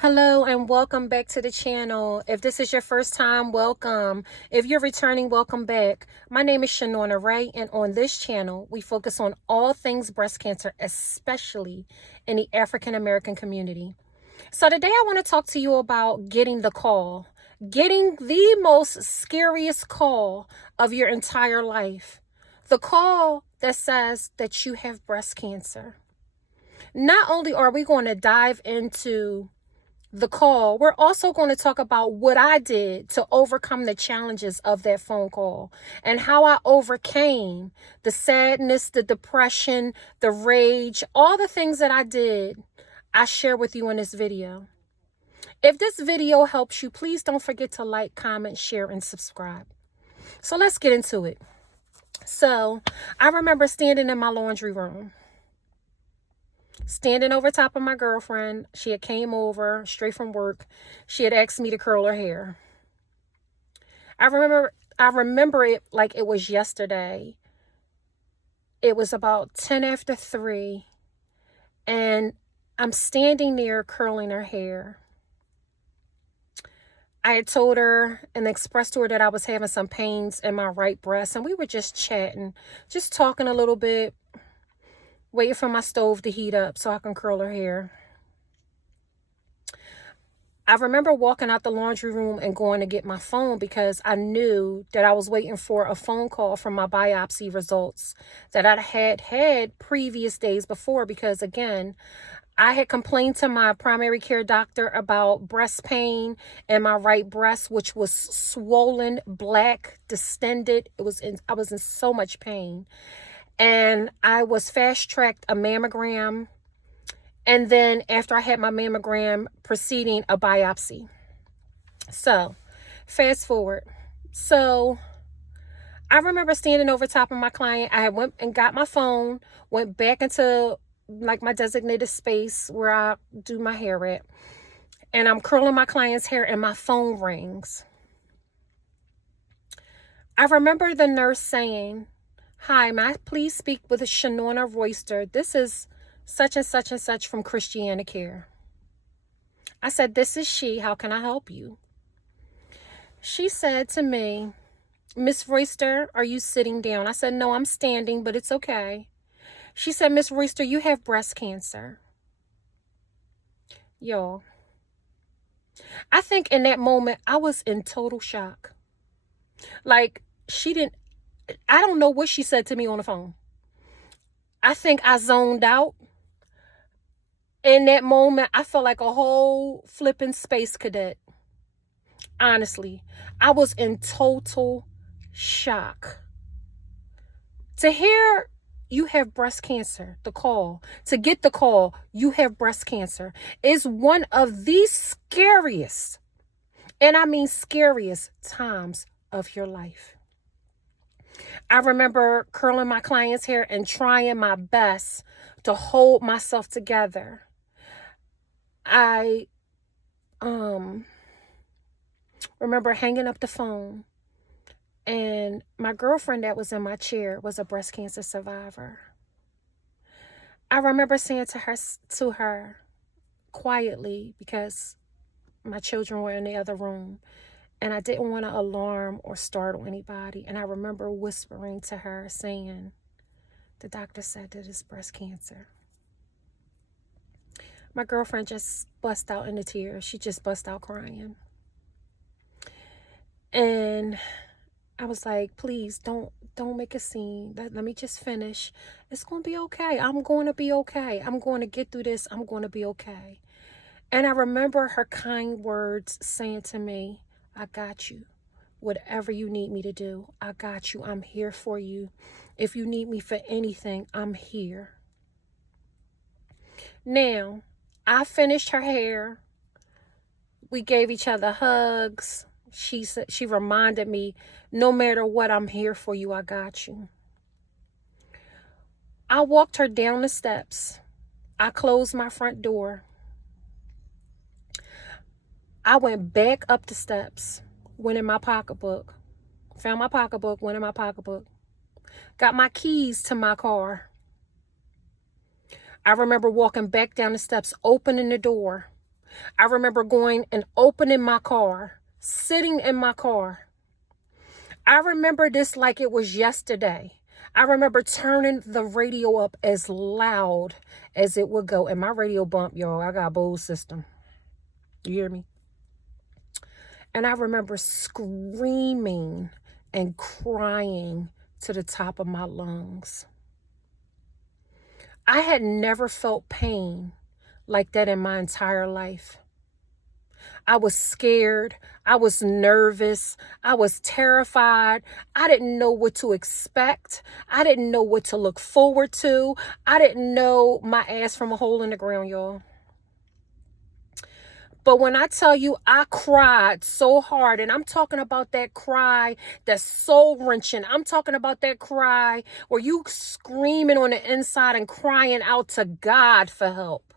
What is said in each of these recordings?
Hello and welcome back to the channel. If this is your first time, welcome. If you're returning, welcome back. My name is Shanona Ray, and on this channel, we focus on all things breast cancer, especially in the African American community. So today I want to talk to you about getting the call, getting the most scariest call of your entire life. The call that says that you have breast cancer. Not only are we going to dive into the call, we're also going to talk about what I did to overcome the challenges of that phone call and how I overcame the sadness, the depression, the rage, all the things that I did. I share with you in this video. If this video helps you, please don't forget to like, comment, share, and subscribe. So let's get into it. So I remember standing in my laundry room, standing over top of my girlfriend. She had came over straight from work. She had asked me to curl her hair. I remember it like it was yesterday. It was about 10 after 3, and I'm standing there curling her hair. I had told her and expressed to her that I was having some pains in my right breast, and we were just chatting, just talking a little bit, waiting for my stove to heat up so I can curl her hair. I remember walking out the laundry room and going to get my phone because I knew that I was waiting for a phone call from my biopsy results that I had previous days before, because again, I had complained to my primary care doctor about breast pain in my right breast, which was swollen, black, distended. I was in so much pain. And I was fast-tracked a mammogram. And then after I had my mammogram, proceeding a biopsy. So, fast forward. So, I remember standing over top of my client. I went and got my phone, went back into like my designated space where I do my hair at. And I'm curling my client's hair and my phone rings. I remember the nurse saying, "Hi, may I please speak with Shanona Royster? This is such and such and such from Christiana Care." I said, "This is she. How can I help you?" She said to me, "Miss Royster, are you sitting down?" I said, "No, I'm standing, but it's okay." She said, "Miss Royster, you have breast cancer." Y'all, I think in that moment, I was in total shock. Like, I don't know what she said to me on the phone. I think I zoned out. In that moment, I felt like a whole flipping space cadet. Honestly, I was in total shock. To hear you have breast cancer, to get the call, you have breast cancer, is one of the scariest, and I mean scariest, times of your life. I remember curling my client's hair and trying my best to hold myself together. I remember hanging up the phone, and my girlfriend that was in my chair was a breast cancer survivor. I remember saying to her quietly, because my children were in the other room, and I didn't want to alarm or startle anybody. And I remember whispering to her saying, "The doctor said that it's breast cancer." My girlfriend just bust out into tears. She just bust out crying. And I was like, "Please don't make a scene. Let me just finish. It's going to be okay. I'm going to be okay. I'm going to get through this. I'm going to be okay." And I remember her kind words saying to me, "I got you. Whatever you need me to do, I got you. I'm here for you. If you need me for anything, I'm here." Now, I finished her hair. We gave each other hugs. She reminded me, "No matter what, I'm here for you. I got you." I walked her down the steps. I closed my front door. I went back up the steps, went in my pocketbook, found my pocketbook, went in my pocketbook, got my keys to my car. I remember walking back down the steps, opening the door, I remember going and opening my car, sitting in my car. I remember this like it was yesterday. I remember turning the radio up as loud as it would go. And my radio bump, y'all, I got a Bose system. You hear me? And I remember screaming and crying to the top of my lungs. I had never felt pain like that in my entire life. I was scared. I was nervous. I was terrified. I didn't know what to expect. I didn't know what to look forward to. I didn't know my ass from a hole in the ground, y'all. But when I tell you I cried so hard, and I'm talking about that cry that's soul wrenching. I'm talking about that cry where you screaming on the inside and crying out to God for help.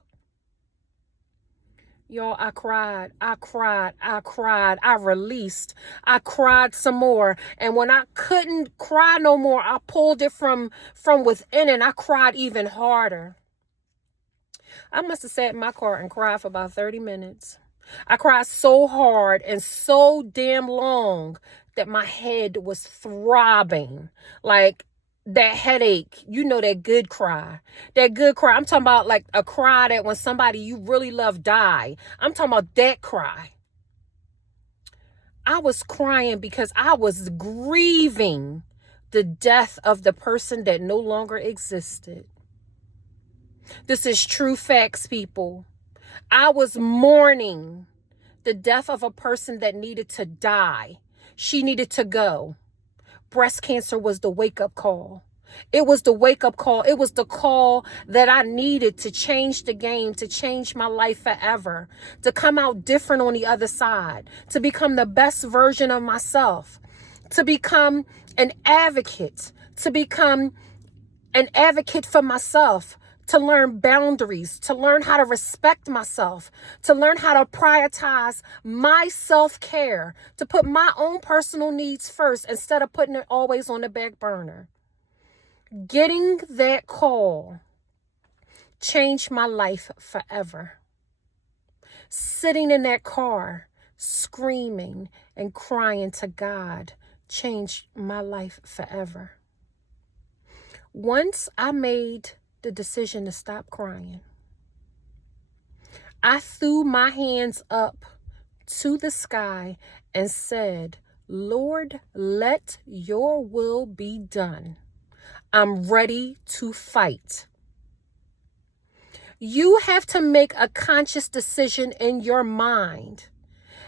Y'all, I cried, I released, I cried some more. And when I couldn't cry no more, I pulled it from within and I cried even harder. I must have sat in my car and cried for about 30 minutes. I cried so hard and so damn long that my head was throbbing. Like that headache, you know, that good cry. That good cry. I'm talking about like a cry that when somebody you really love die. I'm talking about that cry. I was crying because I was grieving the death of the person that no longer existed. This is true facts, people. I was mourning the death of a person that needed to die. She needed to go. Breast cancer was the wake-up call. It was the wake-up call. It was the call that I needed to change the game, to change my life forever, to come out different on the other side, to become the best version of myself, to become an advocate, for myself, to learn boundaries, to learn how to respect myself, to learn how to prioritize my self-care, to put my own personal needs first instead of putting it always on the back burner. Getting that call changed my life forever. Sitting in that car, screaming and crying to God changed my life forever. Once I made the decision to stop crying, I threw my hands up to the sky and said, Lord, let your will be done. I'm ready to fight. You have to make a conscious decision in your mind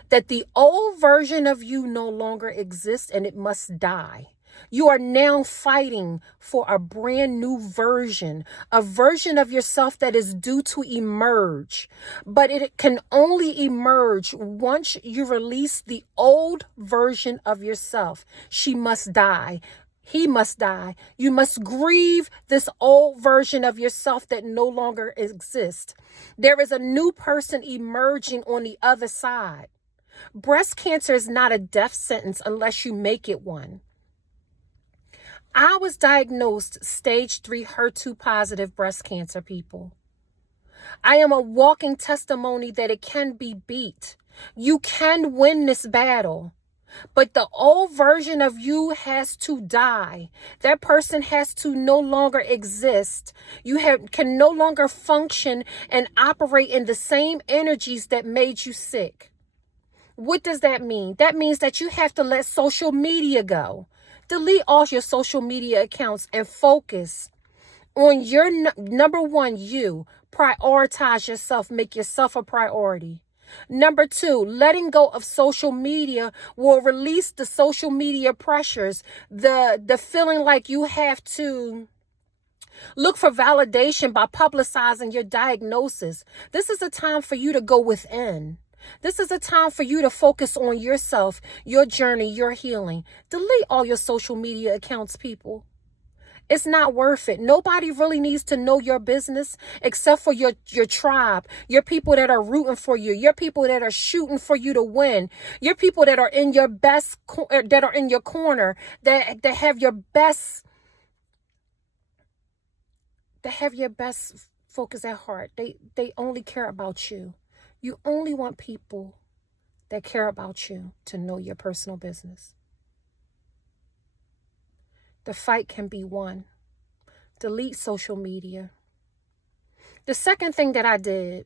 that the old version of you no longer exists and it must die. You are now fighting for a brand new version, a version of yourself that is due to emerge. But it can only emerge once you release the old version of yourself. She must die. He must die. You must grieve this old version of yourself that no longer exists. There is a new person emerging on the other side. Breast cancer is not a death sentence unless you make it one. I was diagnosed stage 3 HER2 positive breast cancer, people. I am a walking testimony that it can be beat. You can win this battle. But the old version of you has to die. That person has to no longer exist. You can no longer function and operate in the same energies that made you sick. What does that mean? That means that you have to let social media go. Delete all your social media accounts and focus on your number one, you. Prioritize yourself. Make yourself a priority. Number 2, letting go of social media will release the social media pressures, the feeling like you have to look for validation by publicizing your diagnosis. This is a time for you to go within. This is a time for you to focus on yourself, your journey, your healing. Delete all your social media accounts, people. It's not worth it. Nobody really needs to know your business except for your tribe, your people that are rooting for you, your people that are shooting for you to win, your people that are in your best, that are in your corner, that have your best, focus at heart. They only care about you. You only want people that care about you to know your personal business. The fight can be won. Delete social media. The second thing that I did,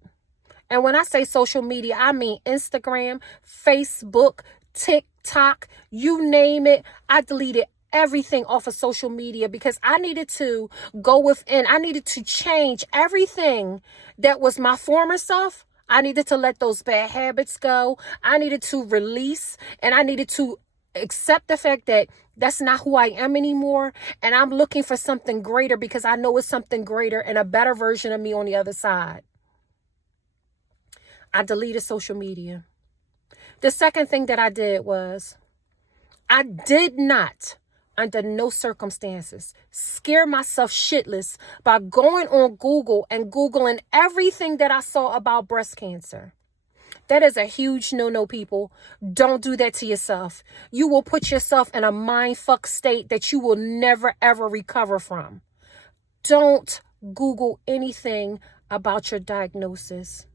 and when I say social media, I mean Instagram, Facebook, TikTok, you name it. I deleted everything off of social media because I needed to go within. I needed to change everything that was my former self. I needed to let those bad habits go. I needed to release, and I needed to accept the fact that that's not who I am anymore. And I'm looking for something greater because I know it's something greater and a better version of me on the other side. I deleted social media. The second thing that I did was I did not, under no circumstances, scare myself shitless by going on Google and Googling everything that I saw about breast cancer. That is a huge no-no, people. Don't do that to yourself. You will put yourself in a mindfuck state that you will never, ever recover from. Don't Google anything about your diagnosis.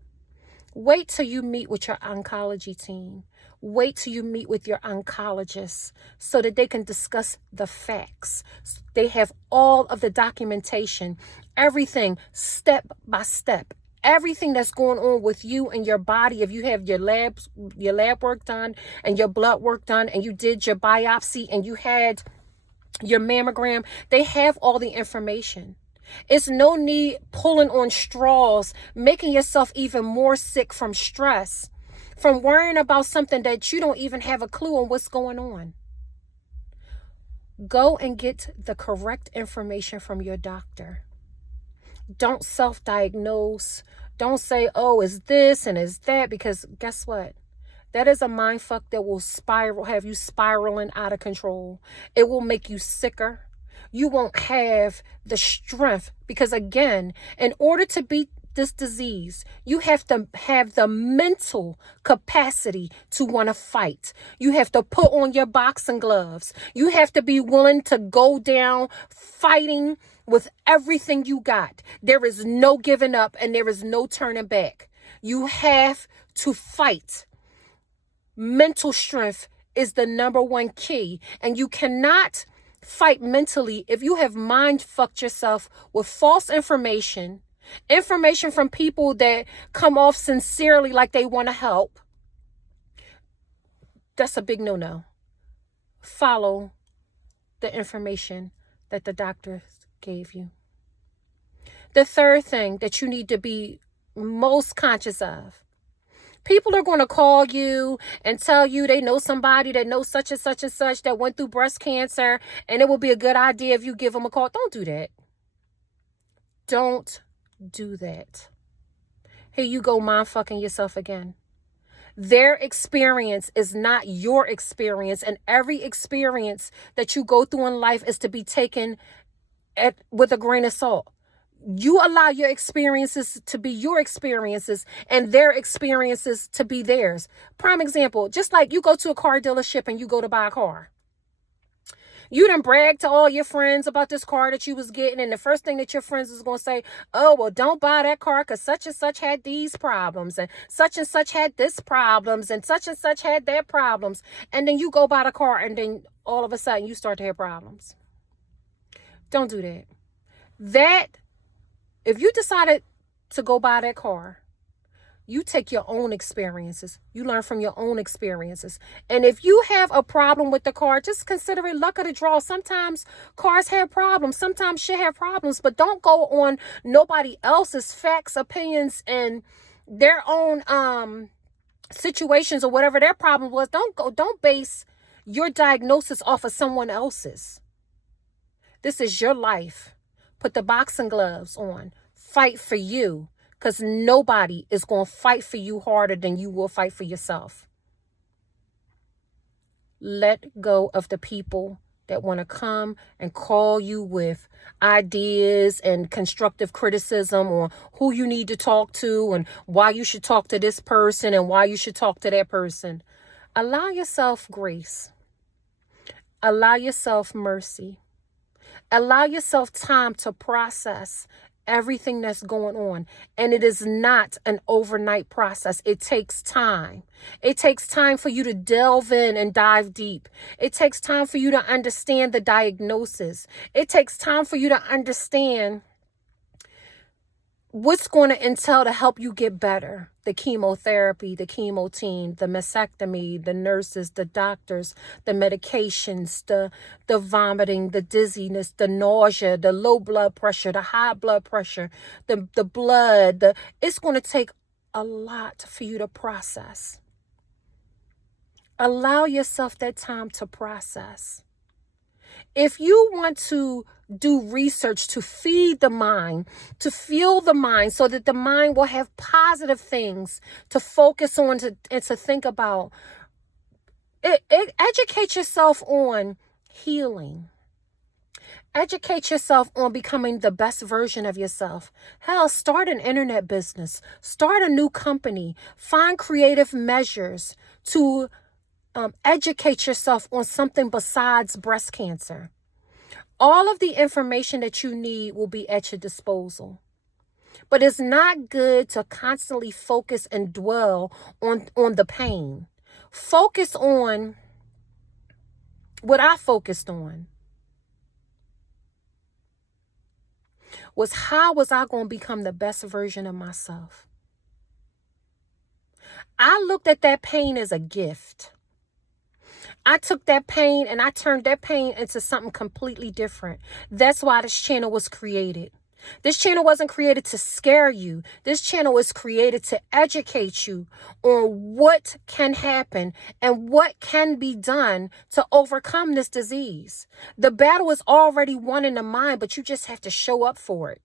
Wait till you meet with your oncology team. Wait till you meet with your oncologist so that they can discuss the facts. They have all of the documentation, everything step by step. Everything that's going on with you and your body, if you have your lab work done and your blood work done and you did your biopsy and you had your mammogram, they have all the information. It's no need pulling on straws, making yourself even more sick from stress, from worrying about something that you don't even have a clue on what's going on. Go and get the correct information from your doctor. Don't self-diagnose. Don't say, oh, it's this and it's that, because guess what? That is a mind fuck that will have you spiraling out of control. It will make you sicker. You won't have the strength because, again, in order to beat this disease, you have to have the mental capacity to want to fight. You have to put on your boxing gloves. You have to be willing to go down fighting with everything you got. There is no giving up and there is no turning back. You have to fight. Mental strength is the number one key, and you cannot fight mentally if you have mind fucked yourself with false information from people that come off sincerely like they want to help. That's a big no-no. Follow the information that the doctor gave you. The third thing that you need to be most conscious of: people are going to call you and tell you they know somebody that knows such and such and such that went through breast cancer, and it will be a good idea if you give them a call. Don't do that. Don't do that. Here you go, mind fucking yourself again. Their experience is not your experience, and every experience that you go through in life is to be taken with a grain of salt. You allow your experiences to be your experiences and their experiences to be theirs. Prime example, just like you go to a car dealership and you go to buy a car. You done brag to all your friends about this car that you was getting, and the first thing that your friends is going to say, oh, well, don't buy that car because such and such had these problems, and such had this problems, and such had that problems. And then you go buy the car, and then all of a sudden you start to have problems. Don't do that. If you decided to go buy that car, you take your own experiences. You learn from your own experiences. And if you have a problem with the car, just consider it luck of the draw. Sometimes cars have problems. Sometimes shit have problems. But don't go on nobody else's facts, opinions, and their own situations or whatever their problem was. Don't base your diagnosis off of someone else's. This is your life. Put the boxing gloves on. Fight for you, because nobody is going to fight for you harder than you will fight for yourself. Let go of the people that want to come and call you with ideas and constructive criticism on who you need to talk to and why you should talk to this person and why you should talk to that person. Allow yourself grace. Allow yourself mercy. Allow yourself time to process everything that's going on. And it is not an overnight process. It takes time. It takes time for you to delve in and dive deep. It takes time for you to understand the diagnosis. It takes time for you to understand what's going to entail to help you get better. The chemotherapy, the chemo team, the mastectomy, the nurses, the doctors, the medications, the vomiting, the dizziness, the nausea, the low blood pressure, the high blood pressure, the blood. It's going to take a lot for you to process. Allow yourself that time to process. If you want to do research to feed the mind, to fuel the mind so that the mind will have positive things to focus on and to think about, educate yourself on healing. Educate yourself on becoming the best version of yourself. Hell, start an internet business. Start a new company. Find creative measures to educate yourself on something besides breast cancer. All of the information that you need will be at your disposal. But it's not good to constantly focus and dwell on the pain. Focus on what I focused on. Was how was I going to become the best version of myself? I looked at that pain as a gift. I took that pain and I turned that pain into something completely different. That's why this channel was created. This channel wasn't created to scare you. This channel was created to educate you on what can happen and what can be done to overcome this disease. The battle is already won in the mind, but you just have to show up for it.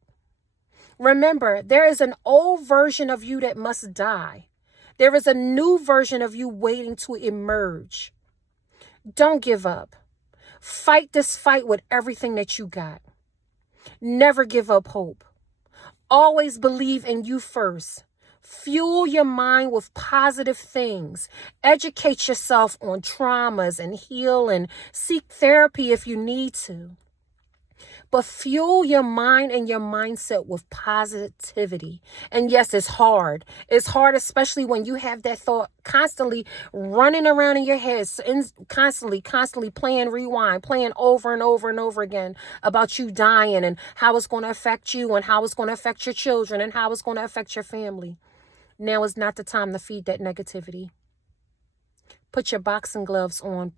Remember, there is an old version of you that must die. There is a new version of you waiting to emerge. Don't give up. Fight this fight with everything that you got. Never give up hope. Always believe in you first. Fuel your mind with positive things. Educate yourself on traumas and heal and seek therapy if you need to. But fuel your mind and your mindset with positivity. And yes, it's hard. It's hard, especially when you have that thought constantly running around in your head, constantly playing rewind, playing over and over and over again about you dying and how it's going to affect you and how it's going to affect your children and how it's going to affect your family. Now is not the time to feed that negativity. Put your boxing gloves on.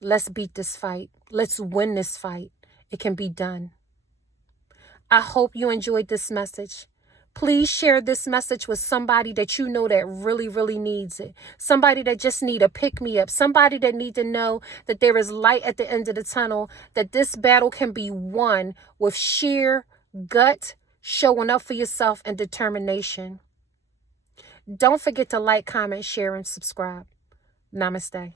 Let's beat this fight. Let's win this fight. It can be done. I hope you enjoyed this message. Please share this message with somebody that you know that really, really needs it. Somebody that just need a pick-me-up. Somebody that need to know that there is light at the end of the tunnel, that this battle can be won with sheer gut, showing up for yourself, and determination. Don't forget to like, comment, share, and subscribe. Namaste.